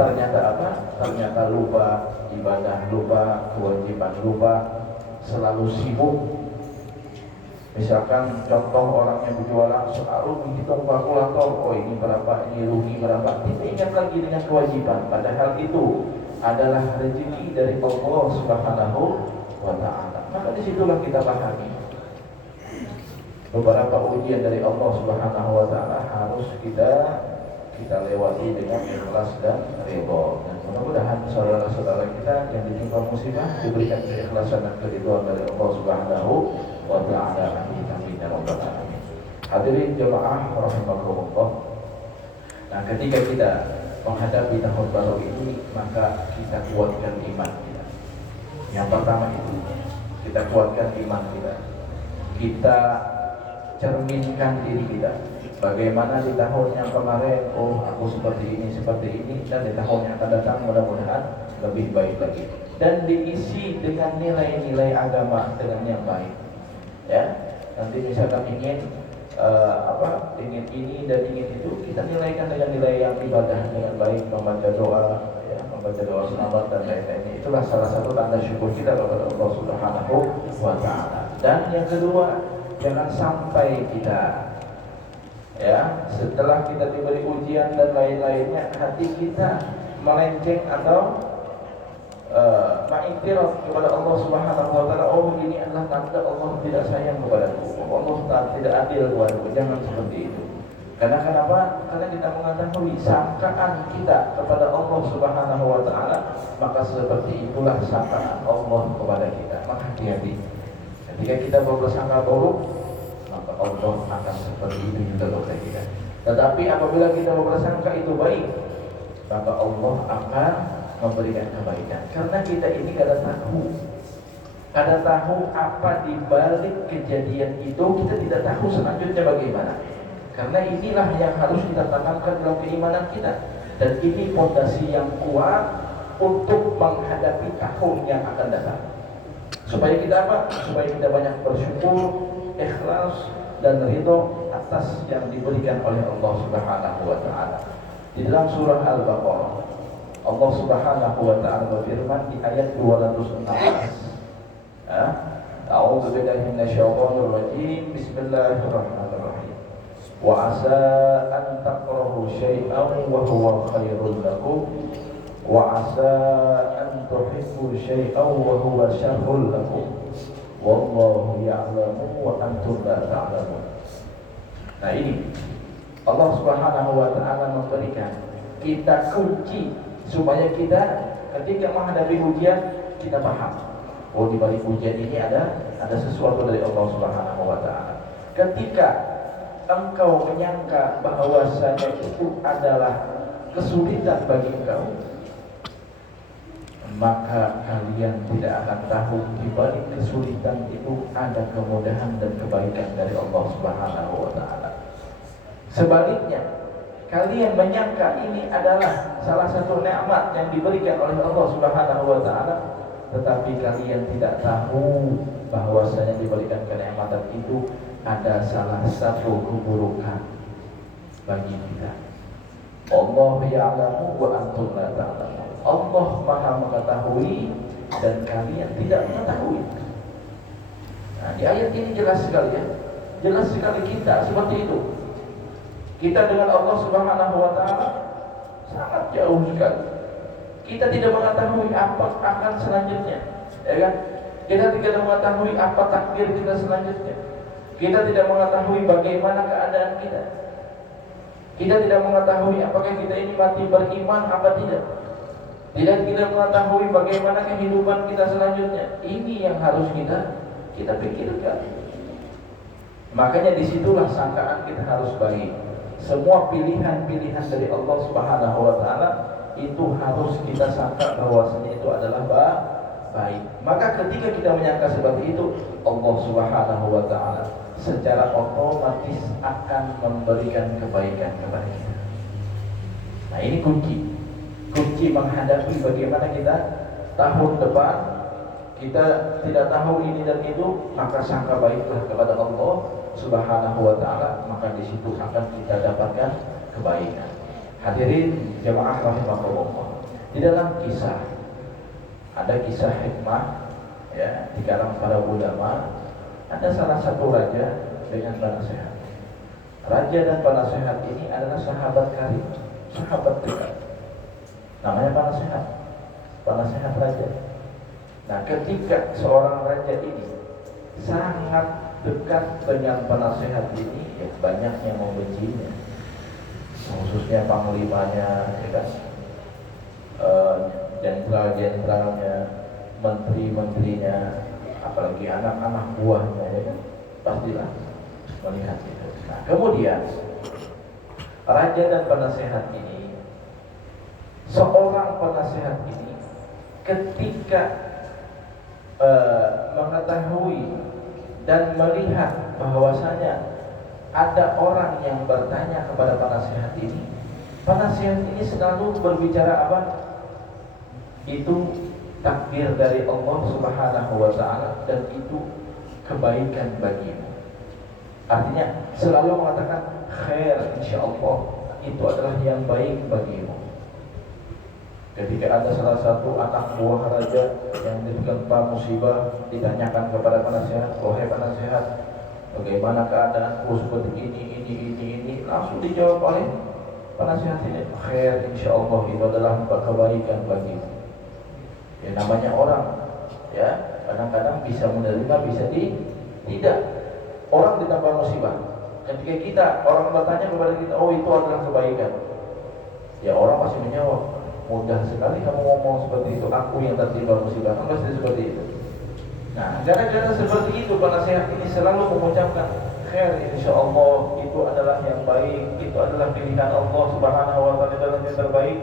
ternyata apa? Ternyata lupa ibadah, lupa kewajiban, lupa, selalu sibuk. Misalkan contoh orang yang berjualan selalu menghitung kalkulator, oh ini berapa, ini rugi berapa, tidak ingat lagi dengan kewajiban, padahal itu adalah rezeki dari Allah Subhanahu wa Ta'ala. Maka disitulah kita pahami beberapa ujian dari Allah Subhanahu wa Ta'ala harus kita lewati dengan ikhlas dan ridha. Dan mudah-mudahan saudara-saudara kita yang ditimpa musibah diberikan keikhlasan dan keridhaan dari Allah Subhanahu wa Ta'ala. Amin amin ya rabbal alamin. Hadirin jemaah rahimakumullah. Nah, ketika kita menghadapi tahun baru ini, maka kita kuatkan iman kita. Yang pertama itu, kita kuatkan iman kita. Kita cerminkan diri kita. Bagaimana di tahun yang kemarin, oh aku seperti ini, dan di tahun yang akan datang mudah-mudahan lebih baik lagi. Dan diisi dengan nilai-nilai agama dengan yang baik. Ya, nanti misalkan ingin ingin ini dan ingin itu, kita nilaikan dengan nilai yang ibadah dengan baik, membaca doa, ya, membaca doa selamat dan lain-lainnya. Itulah salah satu tanda syukur kita kepada Allah Subhanahu wa Ta'ala. Dan yang kedua, jangan sampai kita, ya, setelah kita diberi ujian dan lain-lainnya, hati kita melenceng atau mengiktiraf kepada Allah Subhanahu wa Ta'ala, oh ini adalah tanda Allah tidak sayang kepadaku, Allah tidak adil kepadaku. Jangan seperti itu. Karena kenapa? Karena kita mengetahui sangkaan kita kepada Allah Subhanahu wa Ta'ala, maka seperti itulah sangkaan Allah kepada kita. Maka hati-hati ketika kita berprasangka buruk, maka Allah akan seperti itu juga kepada kita. Tetapi apabila kita berprasangka itu baik, maka Allah akan memberikan kebaikan. Karena kita ini kada tahu apa di balik kejadian itu, kita tidak tahu selanjutnya bagaimana. Karena inilah yang harus kita tanamkan dalam keimanan kita. Dan ini fondasi yang kuat untuk menghadapi tahun yang akan datang. Supaya kita apa? Supaya kita banyak bersyukur, ikhlas dan ridho atas yang diberikan oleh Allah Subhanahu wa Ta'ala. Di dalam surah Al-Baqarah, Allah Subhanahu wa Ta'ala berfirman di ayat 216. A'udzu billahi minasyaitonir rajim. Bismillahirrahmanirrahim. Wa asa an takrahu syai'an wa huwa khairul lakum wa asa an tuhibbu syai'an wa huwa syarrul lakum wallahu ya'lamu wa antum la ta'lamun. Nah, ini Allah Subhanahu wa Ta'ala memberikan kita kunci supaya kita ketika menghadapi ujian kita paham, oh di balik ujian ini ada sesuatu dari Allah Subhanahu wa Ta'ala. Ketika engkau menyangka bahwasanya itu adalah kesulitan bagi engkau, maka kalian tidak akan tahu di balik kesulitan itu ada kemudahan dan kebaikan dari Allah Subhanahu wa Ta'ala. Sebaliknya, kalian menyangka ini adalah salah satu nikmat yang diberikan oleh Allah Subhanahu wa Ta'ala, tetapi kalian tidak tahu bahwasanya diberikan kenikmatan itu ada salah satu keburukan bagi kita. Allah ya'lamu wa antum la ta'lamun. Allah Maha mengetahui dan kalian tidak mengetahui. Nah, di ayat ini jelas sekali ya. Jelas sekali kita seperti itu. Kita dengan Allah Subhanahu wa Ta'ala sangat jauh sekali. Kita tidak mengetahui apa akan selanjutnya, ya kan? Kita tidak mengetahui apa takdir kita selanjutnya. Kita tidak mengetahui bagaimana keadaan kita. Kita tidak mengetahui apakah kita ini mati beriman apa tidak. Tidak mengetahui bagaimana kehidupan kita selanjutnya. Ini yang harus kita pikirkan. Makanya disitulah sangkaan kita harus baik. Semua pilihan-pilihan dari Allah Subhanahu wa Ta'ala itu harus kita sangka bahwasanya itu adalah baik. Maka ketika kita menyangka seperti itu, Allah Subhanahu wa Ta'ala secara otomatis akan memberikan kebaikan kepada kita. Nah, ini kunci menghadapi bagaimana kita tahun depan kita tidak tahu ini dan itu, maka sangka baiklah kepada Allah Subhanahu wa Ta'ala, maka di situ akan kita dapatkan kebaikan. Hadirin jamaah rahimakumullah, di dalam kisah ada kisah hikmah ya di kalangan para ulama. Ada salah satu raja dengan penasehat. Raja dan penasehat ini adalah sahabat karib, sahabat dekat. Namanya penasehat raja. Nah, ketika seorang raja ini sangat dekat dengan penasehat ini, ya banyak yang membencinya, khususnya panglimanya, ya kan, jenderal-jenderalnya, menteri-menterinya, apalagi anak-anak buahnya, ya kan, pastilah melihat itu. Nah, kemudian raja dan penasehat ini, seorang penasehat ini ketika mengetahui dan melihat bahwasanya ada orang yang bertanya kepada penasehat ini selalu berbicara apa? Itu takdir dari Allah Subhanahu wa taala dan itu kebaikan bagimu. Artinya selalu mengatakan khair, insyaallah itu adalah yang baik bagimu. Ketika ada salah satu anak buah raja yang ditimpa musibah, ditanyakan kepada penasehat, wahai penasehat, bagaimana keadaanku seperti ini, langsung dijawab oleh penasehat ini, khair, insyaallah itu adalah kebaikan bagimu. Ya namanya orang, ya kadang-kadang bisa menerima, bisa tidak. Orang ditambah musibah. Ketika orang bertanya kepada kita, oh itu adalah kebaikan, ya orang masih menjawab, mudah sekali kamu ngomong seperti itu, aku yang tertimpa musibah, kan pasti seperti itu. Nah, gara-gara seperti itu penasehat ini selalu mengucapkan khair, insyaallah itu adalah yang baik, itu adalah pilihan Allah Subhanahu wa taala, adalah yang terbaik,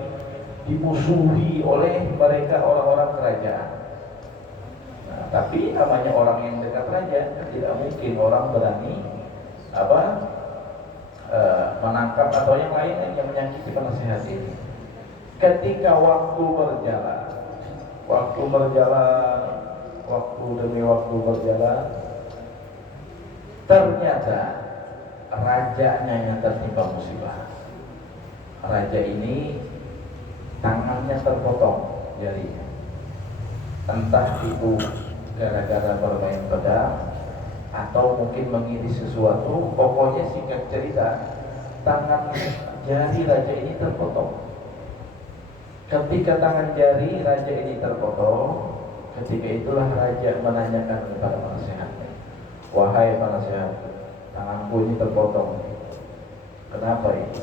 dimusuhi oleh mereka orang-orang kerajaan. Nah, tapi namanya orang yang dekat raja, tidak mungkin orang berani menangkap atau yang lain yang menyakiti penasehat ini. Ketika waktu demi waktu berjalan, ternyata rajanya yang tertimpa musibah. Raja ini tangannya terpotong jarinya, entah itu gara-gara bermain pedang atau mungkin mengiris sesuatu. Pokoknya singkat cerita, tangan jari raja ini terpotong. Ketika tangan jari raja ini terpotong, ketika itulah raja menanyakan kepada penasehatnya, wahai penasehat, tanganku ini terpotong, kenapa ini?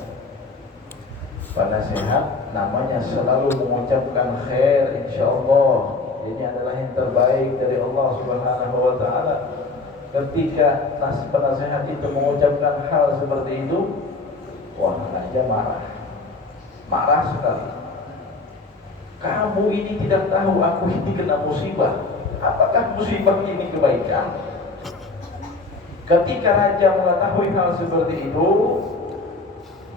Penasehat namanya selalu mengucapkan khair, insyaallah ini adalah yang terbaik dari Allah Subhanahu wa taala. Ketika penasehat itu mengucapkan hal seperti itu, wah, raja marah sekali. Kamu ini tidak tahu aku ini kena musibah. Apakah musibah ini kebaikan? Ketika raja mengetahui hal seperti itu,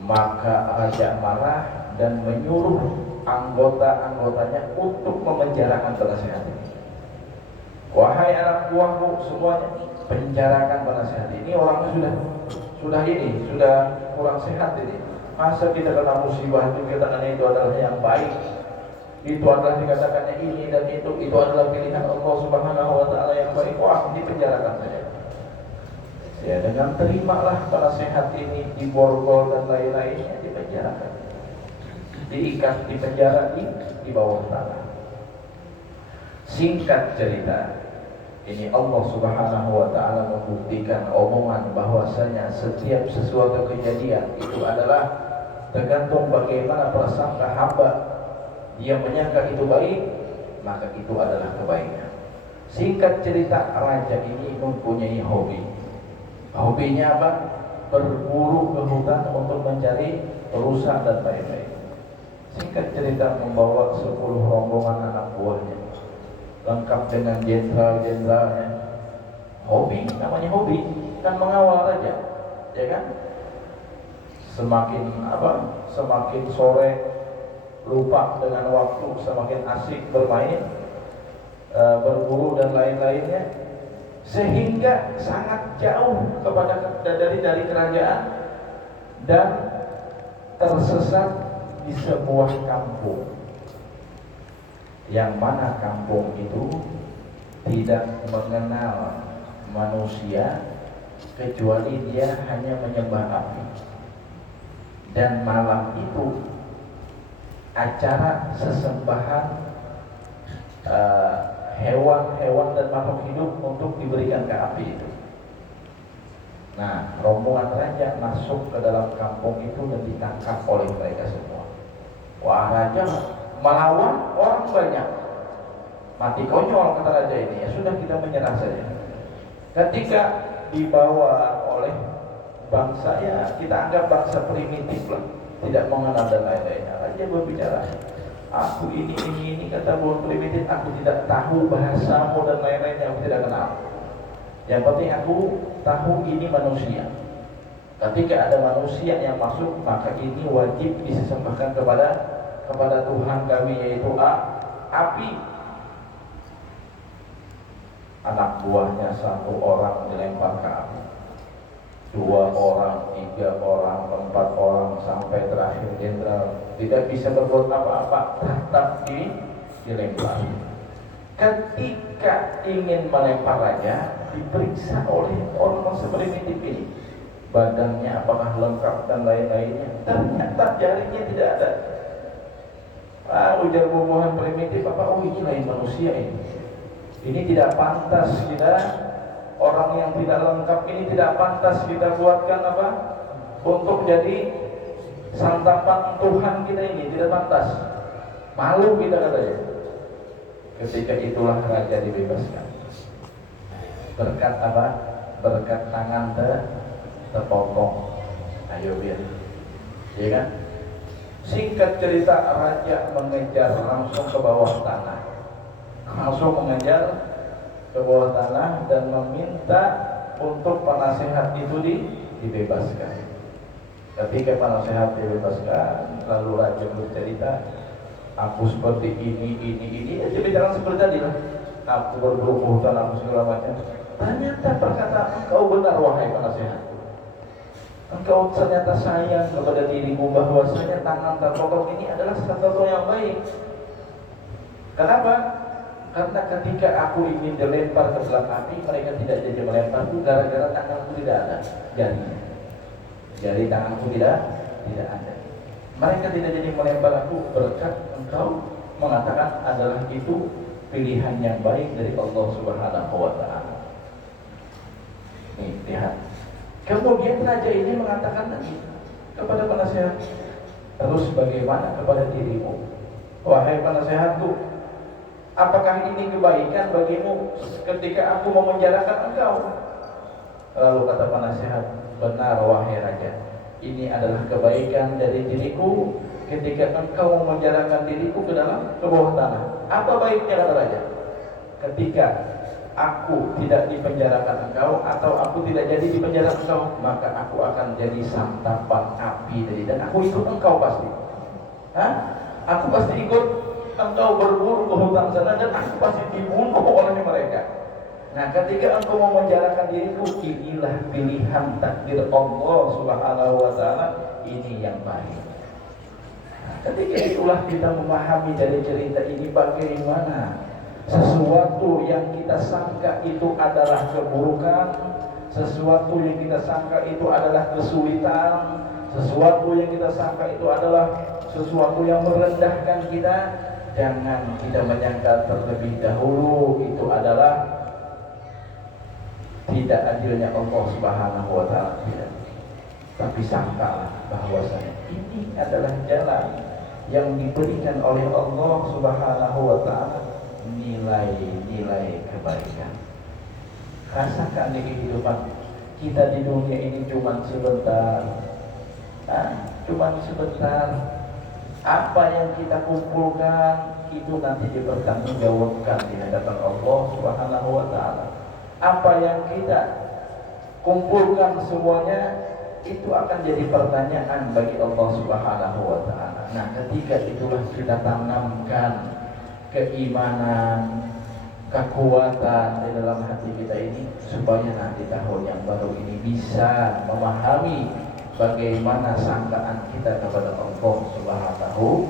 maka raja marah dan menyuruh anggota-anggotanya untuk memenjarakan penasehat ini. Wahai anak buahku semuanya, penjarakan penasehat ini. Orangnya sudah kurang sehat ini. Masa kita kena musibah itu dikatakan itu adalah yang baik, itu adalah dikatakannya ini dan itu adalah pilihan Allah Subhanahu wa taala yang baik. Wah, dipenjarakan saja. Ya, dengan terimalah penasehat ini, diborgol dan lain-lainnya, dipenjarakan, diikat, dipenjara di bawah tanah. Singkat cerita, ini Allah Subhanahu wa taala membuktikan omongan bahwasanya setiap sesuatu kejadian itu adalah tergantung bagaimana prasangka hamba. Dia menyangka itu baik, maka itu adalah kebaikan. Singkat cerita, raja ini mempunyai hobi. Hobinya apa? Berburu ke hutan untuk mencari rusa dan lain-lain. Singkat cerita, membawa 10 rombongan anak buahnya, lengkap dengan jenderal-jenderalnya. Hobi, namanya hobi, kan mengawal raja, ya kan? Semakin sore lupa dengan waktu, semakin asik bermain, berburu dan lain-lainnya, sehingga sangat jauh dari kerajaan dan tersesat di sebuah kampung, yang mana kampung itu tidak mengenal manusia kecuali dia hanya menyembah api. Dan malam itu acara sesembahan hewan-hewan dan makhluk hidup untuk diberikan ke api itu. Nah, rombongan raja masuk ke dalam kampung itu dan ditangkap oleh mereka semua. Wah, raja melawan orang banyak. Mati konyol, kata raja ini. Ya sudah, kita menyerah saja. Ketika dibawa oleh bangsa, ya kita anggap bangsa primitif lah, tidak mengenal dan lain-lainnya. Raja berbicara, aku ini, kata bukan primitif, aku tidak tahu bahasamu dan lain-lainnya, aku tidak kenal. Yang penting aku tahu ini manusia. Ketika ada manusia yang masuk, maka ini wajib disembahkan kepada Tuhan kami, yaitu api. Anak buahnya 1 orang dilempar ke api, 2 orang, 3 orang, 4 orang, sampai terakhir jenderal tidak bisa berbuat apa-apa, tetap dilempar. Ketika ingin melempar raja, diperiksa oleh orang seprimitif ini, badannya apakah lengkap dan lain-lainnya. Ternyata jarinya tidak ada. Ujar bubuhan primitif, oh ini lain manusia ini. Ini tidak pantas kita, orang yang tidak lengkap ini tidak pantas kita buatkan untuk jadi santapan Tuhan kita ini, tidak pantas. Malu kita, katanya. Ketika itulah raja dibebaskan. Berkat apa? Berkat tangan terpotong. Ayo biar, ya kan? Singkat cerita, raja mengejar langsung ke bawah tanah. Langsung mengejar ke bawah tanah dan meminta untuk penasehat itu dibebaskan. Ketika penasehat dibebaskan, lalu raja bercerita, aku seperti ini, aja bicara seperti tadi lah. Aku berbunuh hutan, aku segala macam. Ternyata perkataan engkau benar, wahai penasehat. Engkau ternyata sayang kepada dirimu, bahwasanya tangan terpotong ini adalah sesuatu yang baik. Kenapa? Karena ketika aku ingin dilempar ke dalam api, mereka tidak jadi melempar itu gara-gara tanganku tidak ada jarinya. Jari tanganku tidak ada. Mereka tidak jadi melempar aku berkat engkau mengatakan adalah itu pilihan yang baik dari Allah Subhanahu wa Ta'ala. Nih, lihat. Kemudian raja ini mengatakan lagi kepada penasehat, terus bagaimana kepada dirimu, wahai penasehatku? Apakah ini kebaikan bagimu ketika aku memenjarakan engkau? Lalu kata penasehat, benar wahai raja, ini adalah kebaikan dari diriku ketika engkau memenjarakan diriku ke bawah tanah. Apa baiknya, kata raja? Ketika aku tidak dipenjarakan engkau, atau aku tidak jadi dipenjara engkau, maka aku akan jadi santapan api tadi, dan aku ikut engkau pasti. Aku pasti ikut engkau berburu ke hutan sana, dan aku pasti dibunuh oleh mereka. Nah, ketika engkau memenjarakan diriku, inilah pilihan takdir Allah Subhanahu wa Ta'ala, ini yang baik. Nah, ketika itulah kita memahami dari cerita ini bagaimana sesuatu yang kita sangka itu adalah keburukan, sesuatu yang kita sangka itu adalah kesulitan, sesuatu yang kita sangka itu adalah sesuatu yang merendahkan kita, jangan kita menyangka terlebih dahulu itu adalah tidak adilnya Allah Subhanahu wa Ta'ala, tidak. Tapi sangkalah bahwasanya ini adalah jalan yang diberikan oleh Allah Subhanahu wa Ta'ala, nilai-nilai kebaikan. Rasakan di kehidupan kita di dunia ini cuma sebentar, cuma sebentar. Apa yang kita kumpulkan itu nanti dipertanggungjawabkan di hadapan Allah Subhanahu wa Ta'ala. Apa yang kita kumpulkan semuanya itu akan jadi pertanyaan bagi Allah Subhanahu wa Ta'ala. Nah, ketika itulah kita tanamkan keimanan, kekuatan di dalam hati kita ini, supaya nanti tahun yang baru ini bisa memahami bagaimana sangkaan kita kepada Allah Subhanahu